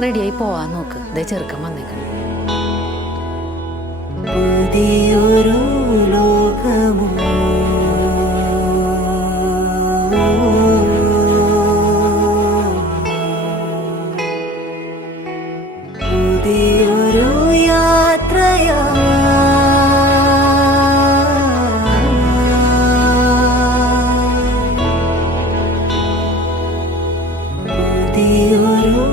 റെഡിയായി പോവാൻ നോക്ക്. ഇതേ ചെറുക്കൻ വന്നേക്കണം. പുതിയൊരു ലോകമോ പുതിയൊരു യാത്രയാ പുതിയൊരു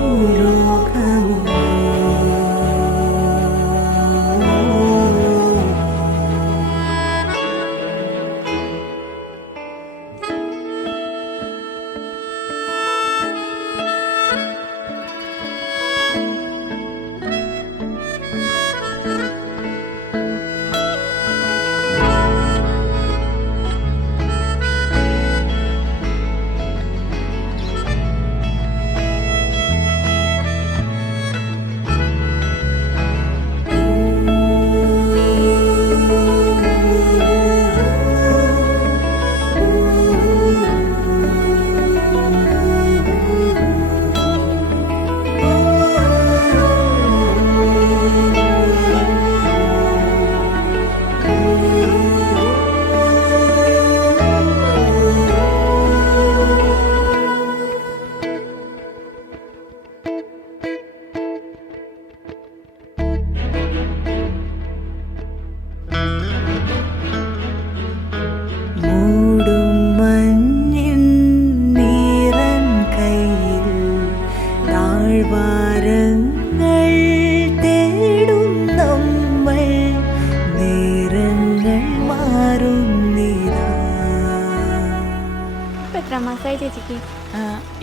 ചേച്ചിക്ക്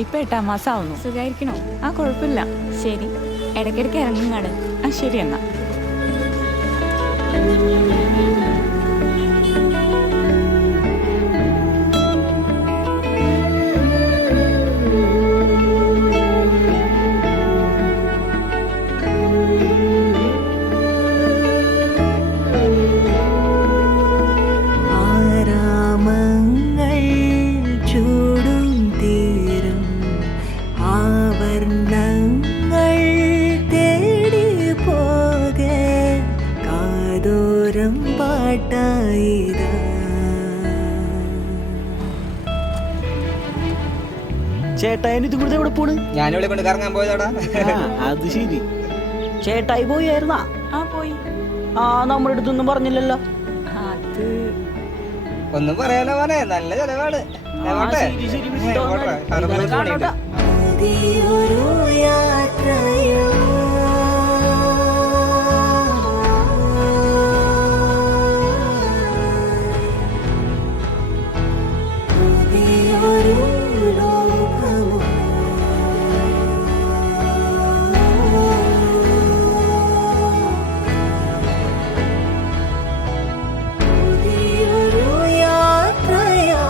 ഇപ്പൊ 8ാം മാസം ആവുന്നു. സുഖായിരിക്കണോ? കുഴപ്പമില്ല. ശരി, ഇടയ്ക്കിടയ്ക്ക് ഇറങ്ങുങ്ങാട്. ശരി എന്നാ. ചൂടും തീരും ആവർണ്ണങ്ങൾ മാത്രം പാട്ടായിതാ. ചേട്ടായി ഇതും കൂടെ എവിടെ പോണ്? ഞാനിവിടെ കൊണ്ട് കറങ്ങാൻ പോയതാടാ. അത് ശരി. ചേട്ടായി പോയായിരുന്നാ? ആ പോയി. ആ നമ്മുടെ അടുത്തൊന്നും പറഞ്ഞില്ലല്ലോ. അത് ഒന്നും പറയാനോ മോനെ, നല്ല ചെലവാണ്. ഞാൻ പോട്ടെ? ശരി, പോട്ടെ. സാറിന് കാണോട്ടാ. പുതിയൊരു യാത്രയാ. പുതിയൊരു ലോകമോ. പുതിയൊരു യാത്രയാ.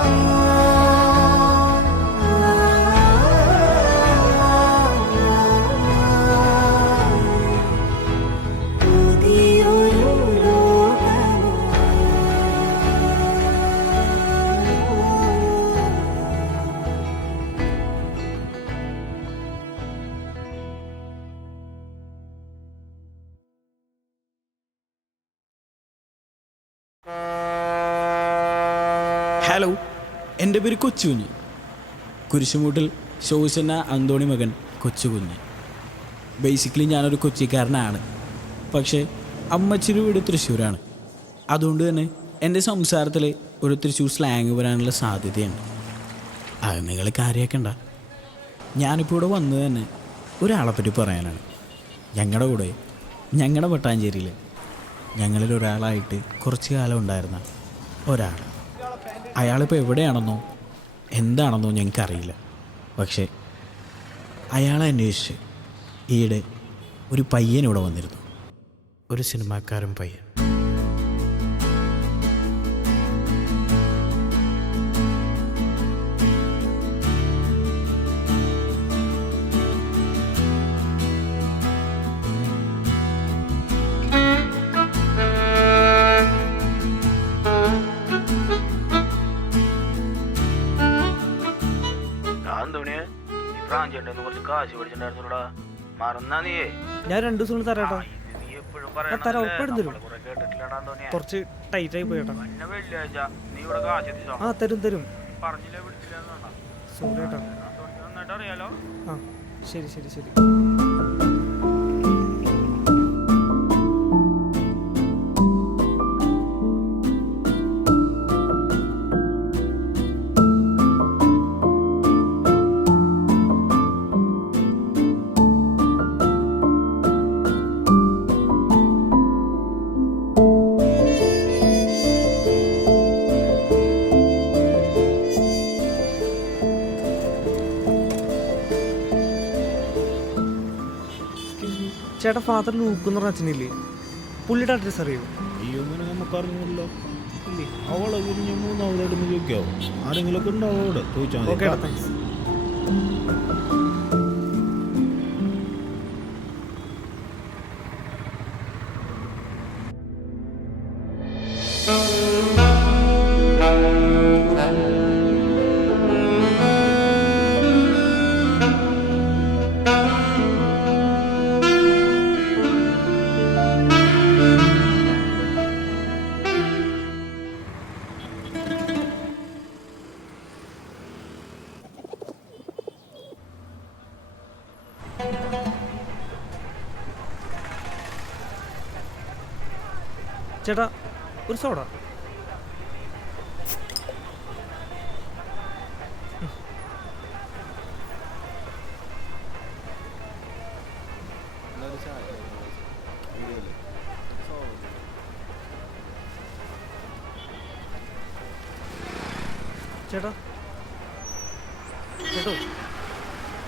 പുതിയൊരു ലോകമോ. ഹലോ, എൻ്റെ പേര് കൊച്ചുകുഞ്ഞ്. കുരിശുമൂട്ടിൽ ശോസന അന്തോണി മകൻ കൊച്ചുകുഞ്ഞ്. ബേസിക്കലി ഞാനൊരു കൊച്ചിക്കാരനാണ്. പക്ഷേ അമ്മച്ചിരി വീട് തൃശ്ശൂരാണ്. അതുകൊണ്ട് തന്നെ എൻ്റെ സംസാരത്തിൽ ഒരു തൃശ്ശൂർ സ്ലാങ് വരാനുള്ള സാധ്യതയുണ്ട്. അത് നിങ്ങൾ കാര്യമാക്കണ്ട. ഞാനിപ്പോൾ ഇവിടെ വന്നത് തന്നെ ഒരാളെപ്പറ്റി പറയാനാണ്. ഞങ്ങളുടെ കൂടെ ഞങ്ങളുടെ മട്ടാഞ്ചേരിയിൽ ഞങ്ങളിൽ ഒരാളായിട്ട് കുറച്ച് കാലം ഉണ്ടായിരുന്ന ഒരാൾ. അയാളിപ്പോൾ എവിടെയാണെന്നോ എന്താണെന്നോ ഞങ്ങൾക്കറിയില്ല. പക്ഷേ അയാളെ അന്വേഷിച്ച് ഈയിടെ ഒരു പയ്യൻ ഇവിടെ വന്നിരുന്നു. ഒരു സിനിമാക്കാരൻ പയ്യൻ. കുറച്ച് കാശ് പഠിച്ചിട്ടുണ്ടായിരുന്നുടാ, മറന്നാ നീയേ? ഞാൻ 2 ദിവസം തരാട്ടോ. നീ എപ്പോഴും തരാം, ഉറപ്പായിട്ടും തരും. കുറച്ച് ടൈറ്റ് ആയി പോയിട്ടാ. വെള്ളിയാഴ്ച നീ ഇവിടെ കാശ് എത്തിച്ചോ? ആ തരും തരും. പറഞ്ഞില്ലേ വിളിച്ചില്ല. സോറി ഏട്ടാ. നന്നായിട്ട് അറിയാലോ. ആ ശരി ശരി ശരി. ചേട്ടാ, ഫാദർ ലൂക്ക് എന്ന് പറഞ്ഞ അച്ഛനില്ലേ? പുള്ളിയുടെ അഡ്രസ്സ് അറിയോ? അയ്യോങ്ങനെ നമുക്കറിഞ്ഞല്ലോ. ഇല്ലേ, അവളെ കുഞ്ഞ് 3ാമതായിട്ട് ചോദിക്കാവോ? ആരെങ്കിലുമൊക്കെ ഉണ്ടാവും അവിടെ, ചോദിച്ചാൽ ഓക്കെ മതി. താങ്ക്സ്. ചേട്ടാ, ഒരു സോഡ. ചേട്ടാ ചേട്ടോ,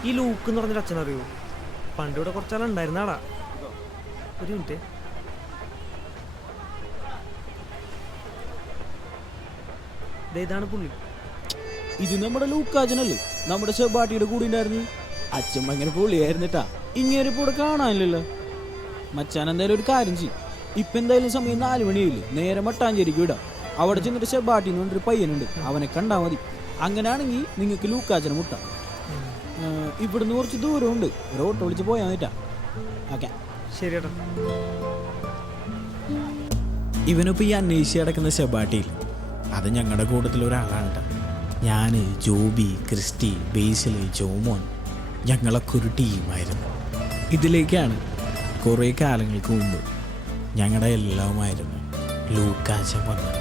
ഈ ലൂക്ക് എന്ന് പറഞ്ഞൊരു അച്ഛനറിയോ? പണ്ട് ഇവിടെ കുറച്ചാളുണ്ടായിരുന്നാടാ. ഒരു മിനിറ്റ്. ഇതാണ് പുള്ളി. ഇത് നമ്മുടെ ലൂക്കാച്ചനല്ലേ, നമ്മുടെ സെബാട്ടിയുടെ കൂടെ ഉണ്ടായിരുന്നു. അച്ഛൻ ഭയങ്കര പൊളിയായിരുന്നിട്ടാ. ഇങ്ങനെ ഇപ്പോൾ ഇവിടെ കാണാനില്ലല്ലോ. മച്ചാൻ എന്തായാലും ഒരു കാര്യം ചെയ്യും. ഇപ്പം എന്തായാലും സമയം 4 മണിയായില്ലേ, നേരെ മട്ടാഞ്ചേരിക്ക് വിടാം. അവിടെ ചെന്നിട്ട് സെബാട്ടി എന്ന് പറഞ്ഞൊരു പയ്യനുണ്ട്, അവനെ കണ്ടാൽ മതി. അങ്ങനെയാണെങ്കിൽ നിങ്ങൾക്ക് ലൂക്കാച്ചനെ മുട്ടാം. ഇവിടുന്ന് കുറച്ച് ദൂരമുണ്ട്, ഒരു ഓട്ടോ വിളിച്ച് പോയാൽ മതിട്ടാ. ഓക്കെ ശരി ചേട്ടാ. ഇവനിപ്പോൾ ഈ അന്വേഷിച്ച് കിടക്കുന്ന ശബാട്ടിയിൽ അത് ഞങ്ങളുടെ കൂട്ടത്തിൽ ഒരാളാണ് കേട്ടോ. ഞാൻ, ജോബി, ക്രിസ്റ്റി, ബേസിൽ, ജോമോൻ, ഞങ്ങളൊക്കെ ഒരു ടീമായിരുന്നു. ഇതിലേക്കാണ് കുറേ കാലങ്ങൾക്ക് മുമ്പ് ഞങ്ങളുടെ എല്ലാമായിരുന്നു ലൂക്കാച്ചൻ വന്നത്.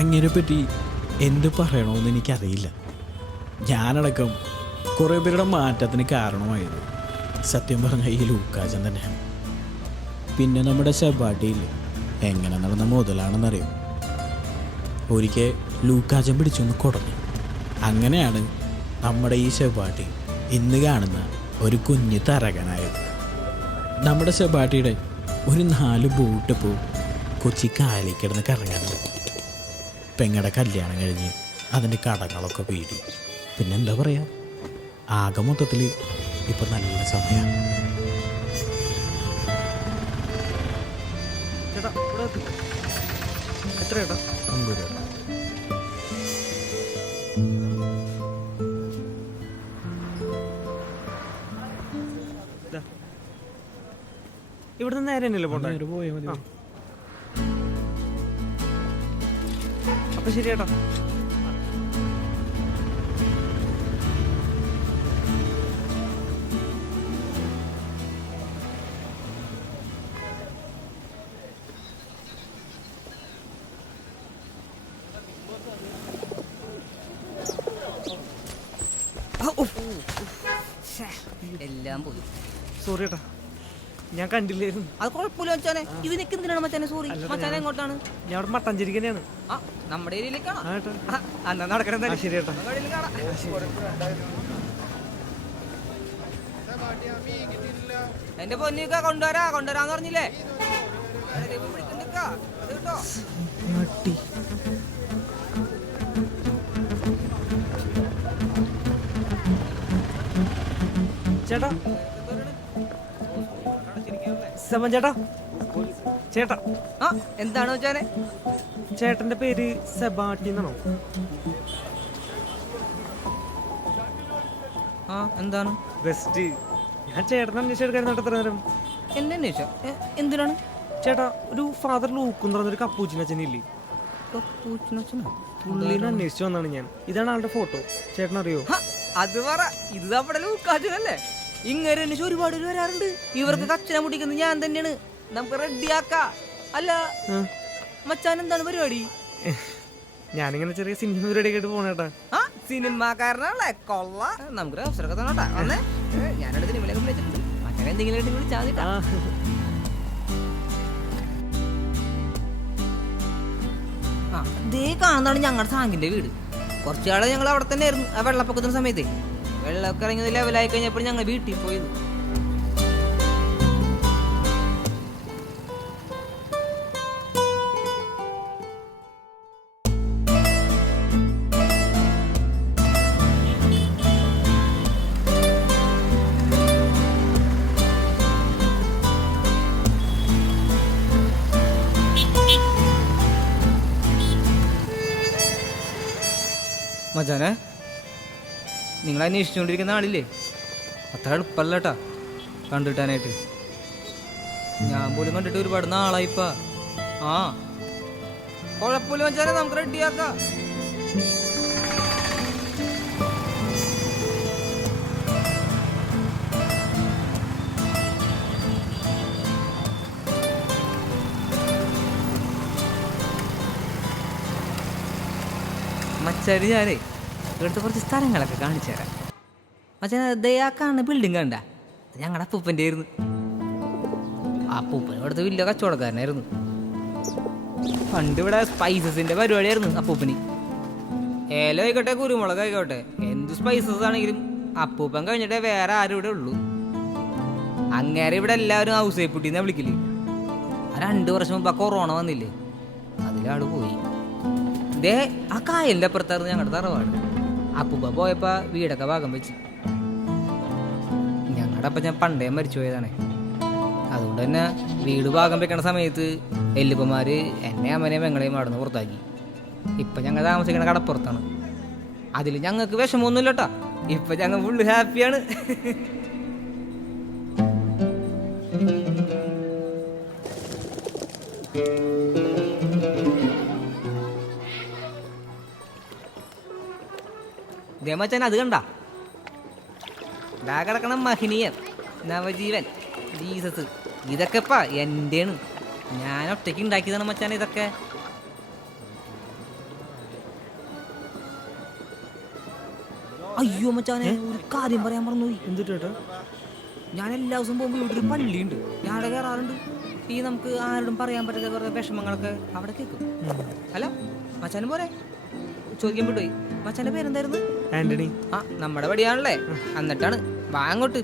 അങ്ങനെ പറ്റി എന്ത് പറയണമെന്ന് എനിക്കറിയില്ല. ഞാനടക്കം കുറേ പേരുടെ മാറ്റത്തിന് കാരണമായത് സത്യം പറഞ്ഞാൽ ഈ ലൂക്കാച്ചൻ തന്നെയാണ്. പിന്നെ നമ്മുടെ ശബാട്ടിയിൽ എങ്ങനെ നടന്ന മുതലാണെന്നറിയും. ഒരിക്കൽ ലൂക്കാച്ചൻ പിടിച്ചൊന്ന് കുടഞ്ഞു. അങ്ങനെയാണ് നമ്മുടെ ഈ ശബാട്ടി ഇന്ന് കാണുന്ന ഒരു കുഞ്ഞ് തരകനായത്. നമ്മുടെ ശബാട്ടിയുടെ ഒരു 4 ബോട്ട് ഇപ്പോൾ കൊച്ചി കായലിൽ കിടന്ന് കറങ്ങാറുണ്ട്. പെങ്ങടെ കല്യാണം കഴിഞ്ഞ് അതിൻ്റെ കടങ്ങളൊക്കെ പേടി. പിന്നെന്താ പറയുക, ആകെ മൊത്തത്തിൽ ഇപ്പം നല്ല സമയമാണ്. ചേട്ടാ ഇവിടെ എത്തി. എത്ര ചേട്ടാ? 50 രൂപ. ഇതാ. ഇവിടുന്ന് നേരെ തന്നെയല്ലേ പോണ്ടേ? നേരെ പോയാൽ മതി. ആ. അപ്പൊ ശരി ചേട്ടാ. എല്ലാം പോയി. സോറി ചേട്ടാ, ഞാൻ കണ്ടില്ലായിരുന്നു. അത് കുഴപ്പമില്ല മച്ചാനെ. ഇതിനൊക്കെ എന്തിനാണ് മച്ചാനെ സോറി? അല്ല, മച്ചാനെ എങ്ങോട്ടാണ്? ഞാൻ അവിടെ മട്ടാഞ്ചേരിക്ക് തന്നെയാണ്. ആ നമ്മുടെ ഏരിയയിലേക്കാണോ? ആ ചേട്ടാ. എന്നാ നടക്കണ ആ ശരി ചേട്ടാ. എന്റെ പൊന്നിക്ക കൊണ്ടുവരാന്ന് പറഞ്ഞില്ലേ? വിളിക്കണ്ടക്ക, അത് കേട്ടോ. മട്ടി. ചേട്ടാ സെവൻ ചേട്ടാ. ചേട്ടാ ആ എന്താണ് മച്ചാനെ? ചേട്ടന്റെ പേര് സെബാട്ടി എന്നാണോ? ആ എന്താണ്? ബെസ്റ്റ്. ഞാൻ ചേട്ടനെ അന്വേഷിച്ചെടുക്കായിരുന്നു എത്ര നേരം. എന്നെ അന്വേഷിച്ചോ? എന്തിനാണ്? ചേട്ടാ ഒരു ഫാദർ ലൂക്ക് എന്ന് പറഞ്ഞൊരു കപ്പൂച്ചിനച്ഛനില്ലേ, പുള്ളീനെ അന്വേഷിച്ചു വന്നാണ് ഞാൻ. ഇതാണ് ആളുടെ ഫോട്ടോ. ചേട്ടൻ അറിയോ? അത് പറ, ഇത് നമ്മുടെ ലൂക്കാച്ചനല്ലേ? ഇങ്ങനെ അന്വേഷിച്ച് ഒരുപാട് പേര് വരാറുണ്ട്. ഇവർക്ക് കച്ചന മുടിക്കുന്നത് ഞാൻ തന്നെയാണ്. നമുക്ക് റെഡിയാക്കാം. അല്ല മച്ചാൻ എന്താണ് പരിപാടി? ഞാനിങ്ങനെ ചെറിയ സിനിമ പരിപാടി ആയിട്ട് പോണേട്ടാ. ആ സിനിമാക്കാരനാണല്ലേ? കൊള്ള. നമുക്കൊരു അവസരമൊക്കെ തന്നോട്ടാ. വന്നേ, ഞാനവിടെ സിനിമയിലൊക്കെ വിളിച്ചിട്ടുണ്ട്. അങ്ങനെ എന്തെങ്കിലും വിളിച്ചാൽ മതി. ആ ദേ കാണുന്നതാണ് ഞങ്ങളുടെ സാങ്കിന്റെ വീട്. കുറച്ചാളെ ഞങ്ങൾ അവിടെ തന്നെ ആയിരുന്നു. ആ വെള്ളപ്പൊക്കത്തിന് സമയത്തേ വെള്ളമൊക്കെ ഇറങ്ങിയത് ലെവലായി കഴിഞ്ഞപ്പോൾ ഞങ്ങൾ വീട്ടിൽ പോയത്. മച്ചാനെ, നിങ്ങൾ അന്വേഷിച്ചുകൊണ്ടിരിക്കുന്ന ആളില്ലേ? അത്ര എളുപ്പമല്ല കേട്ടാ കണ്ടിട്ടാനായിട്ട്. ഞാൻ പോലും കണ്ടിട്ട് ഒരുപാട് നാളായിപ്പാ. ആ കുഴപ്പമില്ല മച്ചാനെ, നമുക്ക് റെഡിയാക്കാം. മച്ചാന് ഞാനേ ഇവിടുത്തെ കുറച്ച് സ്ഥലങ്ങളൊക്കെ കാണിച്ചു തരാം. മച്ചാൻ ദയാക്കാണ് ബിൽഡിംഗ് കണ്ട ഞങ്ങളുടെ അപ്പൂപ്പൻ്റെ ആയിരുന്നു. അപ്പൂപ്പൻ ഇവിടുത്തെ വലിയ കച്ചവടക്കാരനായിരുന്നു. പണ്ട് ഇവിടെ സ്പൈസസിന്റെ പരിപാടിയായിരുന്നു അപ്പൂപ്പന്. ഏലം ആയിക്കോട്ടെ, കുരുമുളക് ആയിക്കോട്ടെ, എന്ത് സ്പൈസസ് ആണെങ്കിലും അപ്പൂപ്പൻ കഴിഞ്ഞിട്ടേ വേറെ ആരും ഇവിടെ ഉള്ളൂ. അങ്ങേരെ ഇവിടെ എല്ലാവരും ഔസേപ്പുട്ടിന്നാ വിളിക്കല്. 2 വർഷം മുമ്പ് ആ കൊറോണ വന്നില്ലേ, അതിലാട് പോയി. ദേ ആ കായലിന്റെ അപ്പുറത്തായിരുന്നു ഞങ്ങളുടെ തറവാട്. അപ്പൂപ്പ പോയപ്പോ വീടൊക്കെ ഭാഗം വെച്ച്. ഞങ്ങളുടെ അപ്പം ഞാൻ പണ്ടേ മരിച്ചു പോയതാണ്. അതുകൊണ്ട് തന്നെ വീട് ഭാഗം വെക്കണ സമയത്ത് എല്ലുപ്പന്മാര് എന്നെ അമ്മനെയും പെങ്ങളെയും അവിടെ നിന്ന് പുറത്താക്കി. ഇപ്പം ഞങ്ങൾ താമസിക്കണ കടപ്പുറത്താണ്. അതിൽ ഞങ്ങൾക്ക് വിഷമമൊന്നുമില്ല കേട്ടോ. ഇപ്പം ഞങ്ങൾ ഫുള്ള് ഹാപ്പിയാണ്. ദേ മച്ചാൻ അത് കണ്ട കിടക്കണം മഹനീയൻ നവജീവൻ ജീസസ് ഇതൊക്കെ ഇപ്പാ എൻ്റെയാണ്. ഞാൻ ഒറ്റയ്ക്ക് ഉണ്ടാക്കിയതാണ് മച്ചാൻ ഇതൊക്കെ. അയ്യോ മച്ചാനെ ഒരു കാര്യം പറയാൻ മറന്നുപോയി. എന്തിട്ടാ? ഞാൻ എല്ലാ ദിവസവും പോകുമ്പോൾ ഇവിടെ ഒരു പള്ളിയുണ്ട്, ഞാൻ അവിടെ കയറാറുണ്ട്. ഈ നമുക്ക് ആരോടും പറയാൻ പറ്റാത്ത കുറേ വിഷമങ്ങളൊക്കെ അവിടെ കേൾക്കും. അല്ല മച്ചാനും പോരെ ചോദിക്കാൻ വിട്ടുപോയി. മച്ചാന്റെ പേരെന്തായിരുന്നു? ആന്റണി. ആ നമ്മുടെ പടിയാണല്ലേ. എന്നിട്ടാണ് വാ അങ്ങോട്ട്.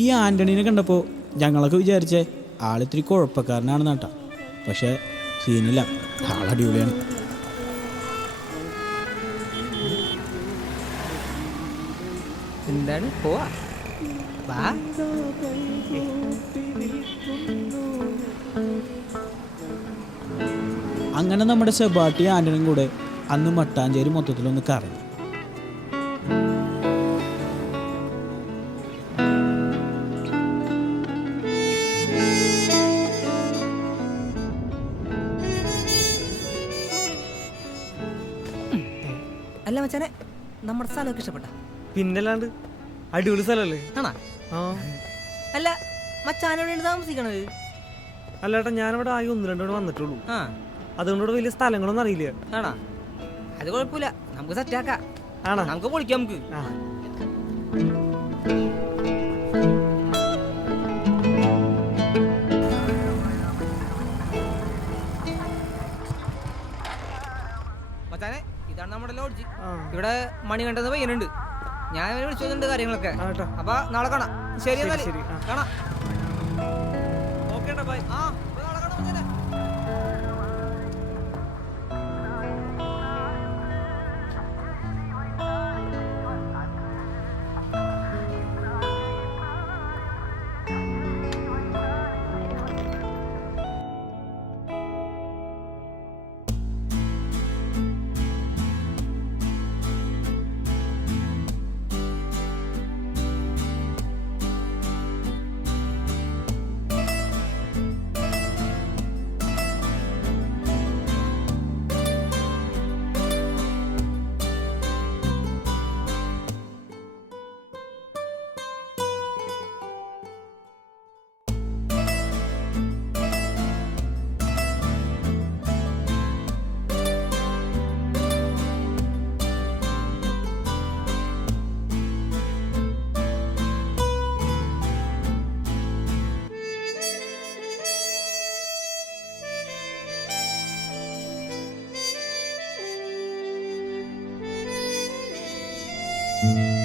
ഈ ആൻ്റണീനെ കണ്ടപ്പോൾ ഞങ്ങളൊക്കെ വിചാരിച്ചേ ആളിത്തിരി കുഴപ്പക്കാരനാണെന്ന് കേട്ടാ. പക്ഷേ സീനില്ല, ആളടിപൊളിയാണ്. എന്താണ് പോവാ വാ. അങ്ങനെ നമ്മുടെ സെബാട്ടി ആൻ്റണിയും കൂടെ അന്ന് മട്ടാഞ്ചേരി മൊത്തത്തിലൊന്ന് കറങ്ങി. അല്ല മച്ചാനെ നമ്മുടെ സ്ഥലമൊക്കെ ഇഷ്ടപ്പെട്ട? പിന്നല്ലാണ്ട് അടിപൊളി സ്ഥലല്ലേ? ആണോ? ആ. അല്ല മച്ചാനോടെയാണ് താമസിക്കണത്? അല്ലേട്ടാ ഞാനിവിടെ ആകെ 1-2 തവണ വന്നിട്ടുള്ളൂ. ആ അതുകൊണ്ട് വലിയ സ്ഥലങ്ങളൊന്നും അറിയില്ല. ആണോ? അത് കുഴപ്പമില്ല, നമുക്ക് സെറ്റാക്കാം. ആണോ? നമുക്ക് പൊളിക്കാം. നമുക്ക് ആ. മച്ചാനെ ഇതാണ് നമ്മുടെ ലോഡ്ജ്. ആ. ഇവിടെ മണി കണ്ടെന്ന് പയ്യനുണ്ട്. ഞാൻ അവനെ വിളിച്ചോണ്ട് കാര്യങ്ങളൊക്കെ. ആ, കേട്ടോ. അപ്പൊ നാളെ കാണാം. ശരി ശരി, എന്നാല് ശരി. ആ. കാണാം. ഓക്കേടാ, ബൈ. ആ അപ്പൊ നാളെ കാണാം മച്ചാനെ. thank you